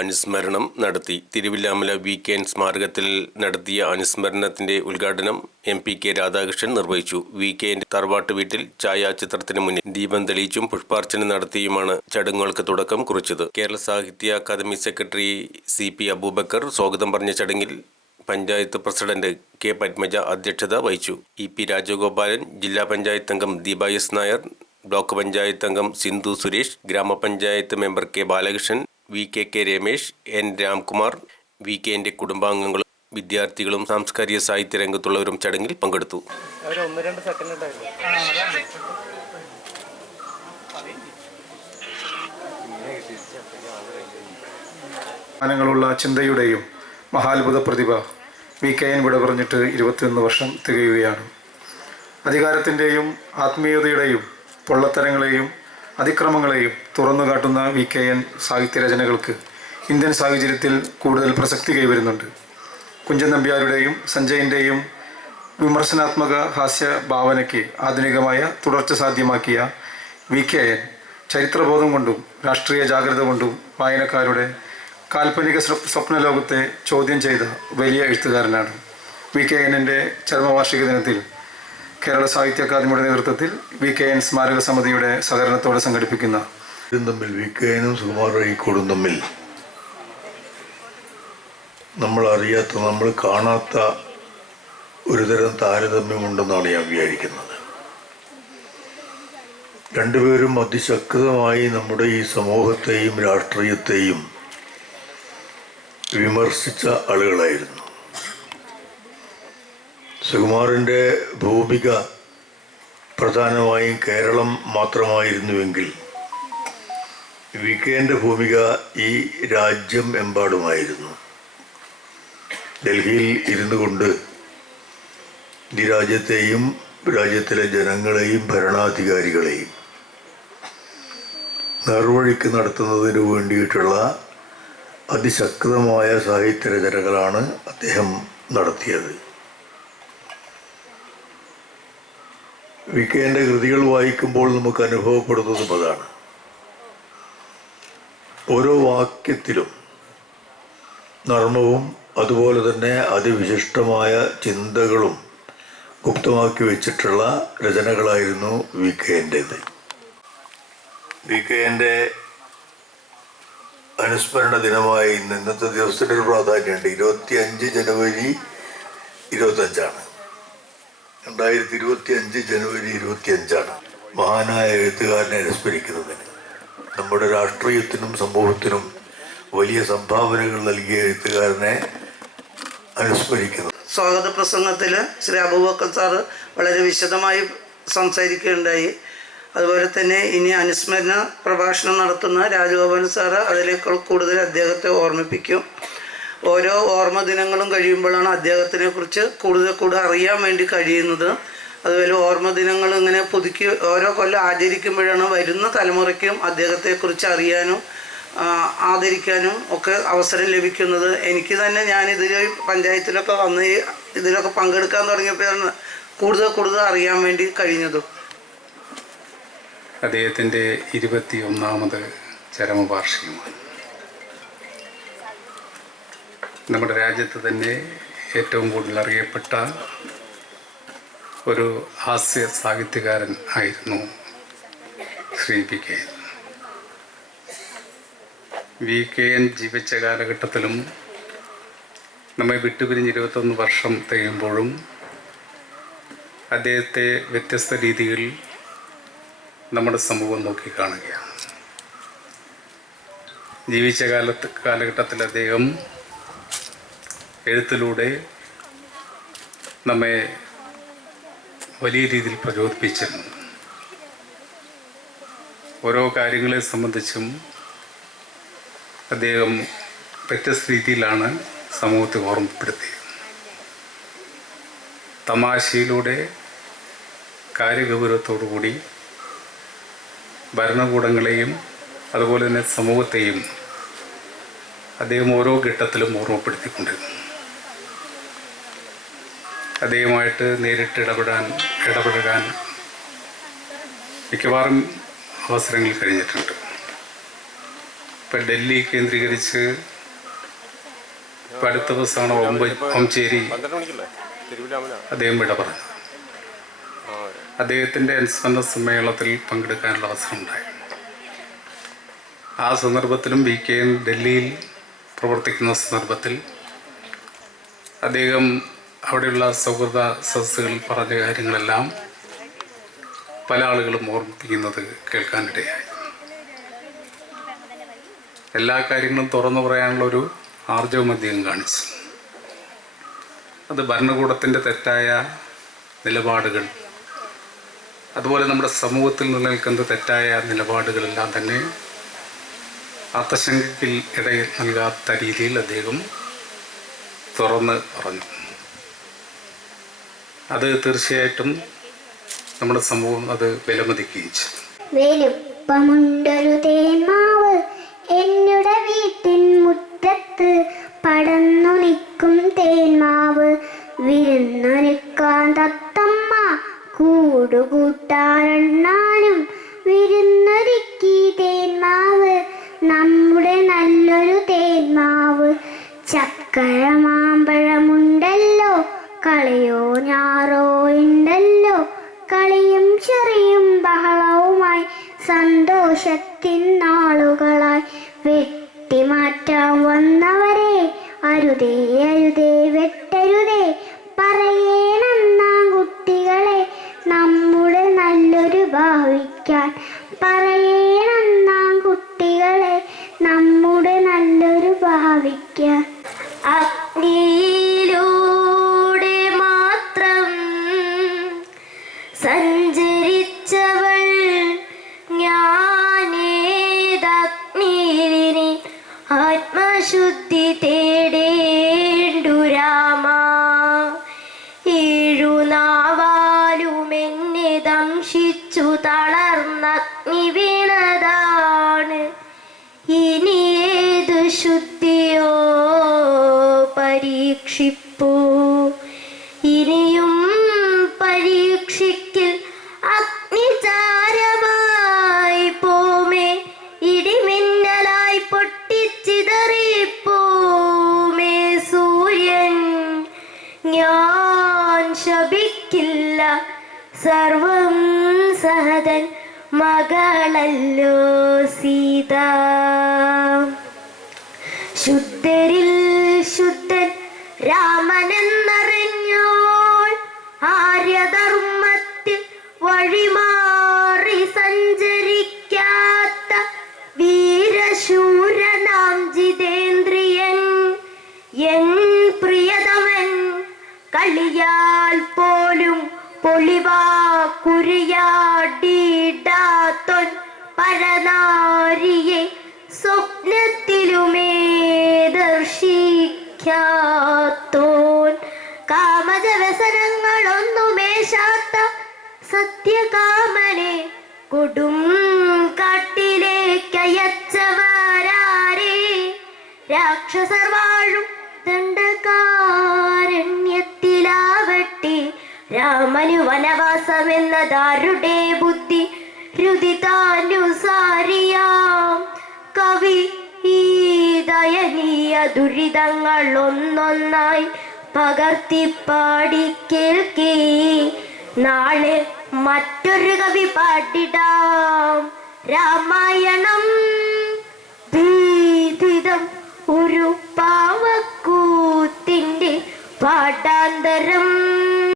അനുസ്മരണം നടത്തി. തിരുവില്ലാമല VKN സ്മാരകത്തിൽ നടത്തിയ അനുസ്മരണത്തിന്റെ ഉദ്ഘാടനം MP K രാധാകൃഷ്ണൻ നിർവഹിച്ചു. VKN തറവാട്ട് വീട്ടിൽ ഛായാചിത്രത്തിന് മുന്നിൽ ദീപം തെളിയിച്ചും പുഷ്പാർച്ചന നടത്തിയുമാണ് ചടങ്ങുകൾക്ക് തുടക്കം കുറിച്ചത്. കേരള സാഹിത്യ അക്കാദമി സെക്രട്ടറി CP അബൂബക്കർ സ്വാഗതം പറഞ്ഞ ചടങ്ങിൽ പഞ്ചായത്ത് പ്രസിഡന്റ് K പത്മജ അധ്യക്ഷത വഹിച്ചു. EP രാജഗോപാലൻ, ജില്ലാ പഞ്ചായത്ത് അംഗം ദീപ S നായർ, ബ്ലോക്ക് പഞ്ചായത്ത് അംഗം സിന്ധു സുരേഷ്, ഗ്രാമപഞ്ചായത്ത് member K Balakrishnan, VKK Ramesh, N Ramkumar, VKന്റെ കുടുംബാംഗങ്ങളും വിദ്യാർത്ഥികളും സാംസ്കാരിക സാഹിത്യ രംഗത്തുള്ളവരും ചടങ്ങിൽ പങ്കെടുത്തു. ുള്ള ചിന്തയുടെയും മഹാത്ഭുത പ്രതിഭ VKN വിട പറഞ്ഞിട്ട് 21 വർഷം തികയുകയാണ്. അധികാരത്തിൻ്റെയും ആത്മീയതയുടെയും പൊള്ളത്തരങ്ങളെയും അതിക്രമങ്ങളെയും തുറന്നുകാട്ടുന്ന VKN സാഹിത്യരചനകൾക്ക് ഇന്ത്യൻ സാഹചര്യത്തിൽ കൂടുതൽ പ്രസക്തി കൈവരുന്നുണ്ട്. കുഞ്ചൻ നമ്പ്യാരുടെയും സഞ്ജയിൻ്റെയും വിമർശനാത്മക ഹാസ്യ ഭാവനയ്ക്ക് ആധുനികമായ തുടർച്ച സാധ്യമാക്കിയ VKN ചരിത്രബോധം കൊണ്ടും രാഷ്ട്രീയ ജാഗ്രത കൊണ്ടും വായനക്കാരുടെ കാൽപ്പനിക സ്വപ്നലോകത്തെ ചോദ്യം ചെയ്ത വലിയ എഴുത്തുകാരനാണ്. VKNന്റെ ചരമവാർഷിക ദിനത്തിൽ കേരള സാഹിത്യ അക്കാദമിയുടെ നേതൃത്വത്തിൽ VKN സ്മാരക സമിതിയുടെ സഹകരണത്തോടെ സംഘടിപ്പിക്കുന്ന VKNും സുകുമാർ അഴീക്കോടും തമ്മിൽ നമ്മൾ അറിയാത്ത, നമ്മൾ കാണാത്ത ഒരുതരം താരതമ്യമുണ്ടെന്നാണ് ഞാൻ വിചാരിക്കുന്നത്. രണ്ടുപേരും അതിശക്തമായി നമ്മുടെ ഈ സമൂഹത്തെയും രാഷ്ട്രീയത്തെയും വിമർശിച്ച ആളുകളായിരുന്നു. സുകുമാറിൻ്റെ ഭൂമിക പ്രധാനമായും കേരളം മാത്രമായിരുന്നുവെങ്കിൽ VKന്റെ ഭൂമിക ഈ രാജ്യം എമ്പാടുമായിരുന്നു. ഡൽഹിയിൽ ഇരുന്നു കൊണ്ട് ഈ രാജ്യത്തെയും രാജ്യത്തിലെ ജനങ്ങളെയും ഭരണാധികാരികളെയും നേർവഴിക്ക് നടത്തുന്നതിന് വേണ്ടിയിട്ടുള്ള അതിശക്തമായ സാഹിത്യരചനകളാണ് അദ്ദേഹം നടത്തിയത്. VKന്റെ കൃതികൾ വായിക്കുമ്പോൾ നമുക്ക് അനുഭവപ്പെടുന്നതും അതാണ്. ഓരോ വാക്യത്തിലും നർമ്മവും അതുപോലെ തന്നെ അതിവിശിഷ്ടമായ ചിന്തകളും ഗുപ്തമാക്കി വെച്ചിട്ടുള്ള രചനകളായിരുന്നു VKന്റേത്. VKന്റെ അനുസ്മരണ ദിനമായി ഇന്നത്തെ ദിവസത്തിൻ്റെ ഒരു പ്രാധാന്യമുണ്ട്. 25 ജനുവരി 25 2025 ജനുവരി 25 മഹാനായ എഴുത്തുകാരനെ അനുസ്മരിക്കുന്നതിന്. നമ്മുടെ രാഷ്ട്രീയത്തിനും സമൂഹത്തിനും വലിയ സംഭാവനകൾ നൽകിയ എഴുത്തുകാരനെ അനുസ്മരിക്കുന്നത്. സ്വാഗത പ്രസംഗത്തിൽ ശ്രീ അബൂബക്കർ സാറ് വളരെ വിശദമായി സംസാരിക്കുകയുണ്ടായി. അതുപോലെ തന്നെ ഇനി അനുസ്മരണ പ്രഭാഷണം നടത്തുന്ന രാജഗോപാലൻ സാറ് അതിലേക്കാൾ കൂടുതൽ അദ്ദേഹത്തെ ഓർമ്മിപ്പിക്കും. ഓരോ ഓർമ്മ ദിനങ്ങളും കഴിയുമ്പോഴാണ് അദ്ദേഹത്തിനെ കുറിച്ച് കൂടുതൽ അറിയാൻ വേണ്ടി കഴിയുന്നത്. അതുപോലെ ഓർമ്മ ദിനങ്ങൾ ഇങ്ങനെ പുതുക്കി ഓരോ കൊല്ലം ആചരിക്കുമ്പോഴാണ് വരുന്ന തലമുറയ്ക്കും അദ്ദേഹത്തെക്കുറിച്ച് അറിയാനും ആദരിക്കാനും ഒക്കെ അവസരം ലഭിക്കുന്നത്. എനിക്ക് തന്നെ ഞാൻ പഞ്ചായത്തിലൊക്കെ വന്ന് ഇതിലൊക്കെ പങ്കെടുക്കാൻ തുടങ്ങിയപ്പോഴാണ് കൂടുതൽ അറിയാൻ വേണ്ടി കഴിഞ്ഞതും. അദ്ദേഹത്തിൻ്റെ 21ാമത് ചരമവാർഷികമാണ്. നമ്മുടെ രാജ്യത്ത് തന്നെ ഏറ്റവും കൂടുതൽ അറിയപ്പെട്ട ഒരു ഹാസ്യ സാഹിത്യകാരൻ ആയിരുന്നു ശ്രീ VKN ജീവിച്ച കാലഘട്ടത്തിലും നമ്മെ വിട്ടുപിരിഞ്ഞ് 21 വർഷം തികയുമ്പോഴും അദ്ദേഹത്തെ വ്യത്യസ്ത രീതിയിൽ നമ്മുടെ സമൂഹം നോക്കിക്കാണുകയാണ്. ജീവിച്ച കാലഘട്ടത്തിൽ അദ്ദേഹം എഴുത്തിലൂടെ നമ്മെ വലിയ രീതിയിൽ പ്രചോദിപ്പിച്ചിരുന്നു. ഓരോ കാര്യങ്ങളെ സംബന്ധിച്ചും അദ്ദേഹം വ്യത്യസ്ത രീതിയിലാണ് സമൂഹത്തെ ഓർമ്മപ്പെടുത്തിയത്. തമാശയിലൂടെ കാര്യഗൗരവത്തോടുകൂടി ഭരണകൂടങ്ങളെയും അതുപോലെ തന്നെ സമൂഹത്തെയും അദ്ദേഹം ഓരോ ഘട്ടത്തിലും ഓർമ്മപ്പെടുത്തിക്കൊണ്ടിരുന്നു. അദ്ദേഹമായിട്ട് നേരിട്ട് ഇടപെടാൻ മിക്കവാറും അവസരങ്ങൾ കഴിഞ്ഞിട്ടുണ്ട്. ഇപ്പം ഡൽഹി കേന്ദ്രീകരിച്ച് ഇപ്പം അടുത്ത ദിവസമാണ് ഓംചേരി അദ്ദേഹം വിട പറഞ്ഞു. അദ്ദേഹത്തിൻ്റെ അനുസ്മരണ സമ്മേളനത്തിൽ പങ്കെടുക്കാനുള്ള അവസരം ഉണ്ടായി. ആ സന്ദർഭത്തിലും VKN ഡൽഹിയിൽ പ്രവർത്തിക്കുന്ന സന്ദർഭത്തിൽ അദ്ദേഹം അവിടെയുള്ള സൗഹൃദ സദസ്സുകളിൽ പറഞ്ഞ കാര്യങ്ങളെല്ലാം പല ആളുകളും ഓർമ്മിപ്പിക്കുന്നത് കേൾക്കാനിടയായി. എല്ലാ കാര്യങ്ങളും തുറന്നു പറയാനുള്ളൊരു ആർജവം അദ്ദേഹം കാണിച്ചു. അത് ഭരണകൂടത്തിൻ്റെ തെറ്റായ നിലപാടുകൾ, അതുപോലെ നമ്മുടെ സമൂഹത്തിൽ നിലനിൽക്കുന്ന തെറ്റായ നിലപാടുകളെല്ലാം തന്നെ അർത്ഥശങ്കയ്ക്ക് ഇടയിൽ നൽകാത്ത രീതിയിൽ അദ്ദേഹം തുറന്ന് പറഞ്ഞു. അത് തീർച്ചയായിട്ടും നമ്മുടെ സമൂഹം അത് വിലമതിക്കുകയും ചെയ്തു. വലുപ്പമുണ്ടൊരു തേന്മാവ് എന്നുടെ വീട്ടിൻ മുറ്റത്ത് പടന്നു നിൽക്കും തേന്മാവ്, വിരുന്നൊരുക്കാൻ തത്തമ്മ കൂടുകൂട്ടാനെണ്ണാനും വിരുന്നൊരുക്കി തേന്മാവ്, നമ്മുടെ നല്ലൊരു തേന്മാവ്. ചക്കര മാമ്പഴമുണ്ടല്ലോ, കളിയോ ഞാറോ ഉണ്ടല്ലോ, കളിയും ചെറിയും ബഹളവുമായി സന്തോഷത്തിൻ നാളുകളായി. വെട്ടിമാറ്റാൻ വന്നവരെ അരുതേ അരുതേ വെട്ടരുതേ, പറയണം നാം കുട്ടികളെ നമ്മുടെ നല്ലൊരു ഭാവിക്കാൻ. പറയണം നാം കുട്ടികളെ നമ്മുടെ നല്ലൊരു ഭാവിക്കാൻ. അഗ്നിയിലൂടെ മാത്രം സഞ്ചരിച്ചവൾ ഞാനേതഗ്നിയിലിനി ആത്മശുദ്ധി തേടേണ്ടു രാമ. ഏഴുനാവാലുമെന്നെ ദംശിച്ചു തളർന്നഗ്നി വീണതാണ്, ഇനി ഏതു ശുദ്ധിയോ പരീക്ഷിപ്പൂ. ഇനിയും പരീക്ഷിക്കിൽ അഗ്നിചാരമായി പോമേ, ഇടിമിന്നലായി പൊട്ടിച്ചിതറിപ്പോമേ സൂര്യൻ. ഞാൻ ശപിക്കില്ല, സർവം സഹതൻ മകളല്ലോ സീത. ശുദ്ധരിൽ ശുദ്ധൻ രാമനെന്നറിഞ്ഞോൾ, ആര്യധർമ്മത്തിൽ വഴിമാറി സഞ്ചരിക്കാത്ത വീരശൂരനാം ജിതേന്ദ്രിയൻ. എൻ പ്രിയതമൻ കളിയാൽ പോലും പൊളിവാക്കുരിയാടിടാത്തൊൻ പരനാരിയെ സ്വപ്നത്തിലുമേ ദർശിക്കാത്തോൻ. കാമജവസനങ്ങളൊന്നുമേശാത്ത സത്യകാമനെ കൊടും കാട്ടിലേക്കയച്ചവരാരേ. രാക്ഷസർ വാഴും ദണ്ഡകാരണ്യത്തിലാവട്ടെ, രാമനു വനവാസമെന്നതാരുടെ ബുദ്ധി രുദിതാനുസാരിയാം കവി. ഈ ദയനീയ ദുരിതങ്ങൾ ഒന്നൊന്നായി പകർത്തിപ്പാടി കേൾക്കേ, നാളെ മറ്റൊരു കവി പാടിടാം രാമായണം. ഭീതിതം ഒരു പാവക്കൂത്തിന്റെ പാഠാന്തരം.